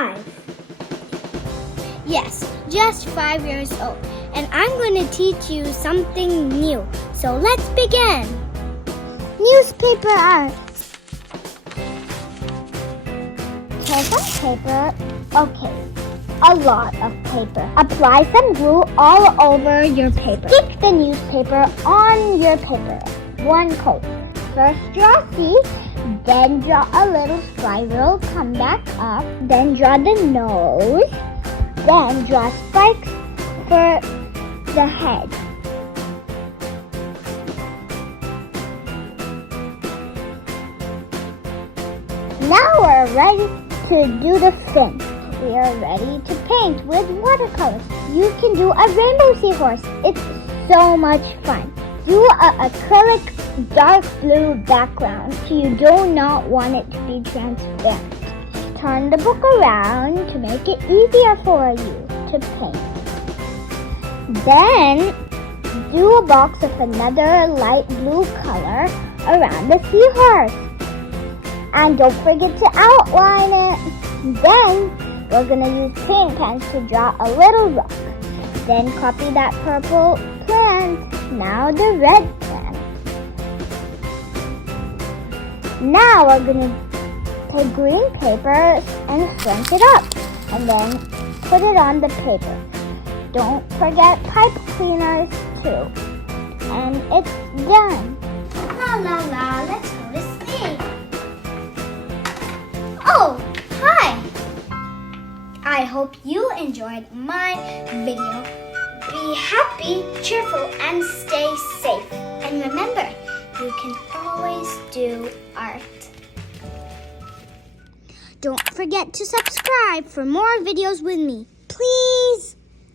5. Yes, just 5 years old. And I'm going to teach you something new. So let's begin. Newspaper art. Take some paper. Okay, a lot of paper. Apply some glue all over your paper. Stick the newspaper on your paper. One coat. First draw C, then draw a little spiral, come back up, then draw the nose, then draw spikes for the head. Now we're ready to do the fin. We are ready to paint with watercolors. You can do a rainbow seahorse. It's so much fun. Do an acrylic dark blue background. You do not want it to be transparent. Turn the book around to make it easier for you to paint. Then do a box of another light blue color around the seahorse. And don't forget to outline it. Then we're going to use paint pens to draw a little rock. Then copy that purple plant. Now the red plant. Now we're going to take green paper and scrunch it up. And then put it on the paper. Don't forget pipe cleaners too. And it's done. La la la, let's go to sleep. Oh, hi! I hope you enjoyed my video. Be happy, cheerful, and stay safe. And remember, you can always do art. Don't forget to subscribe for more videos with me. Please!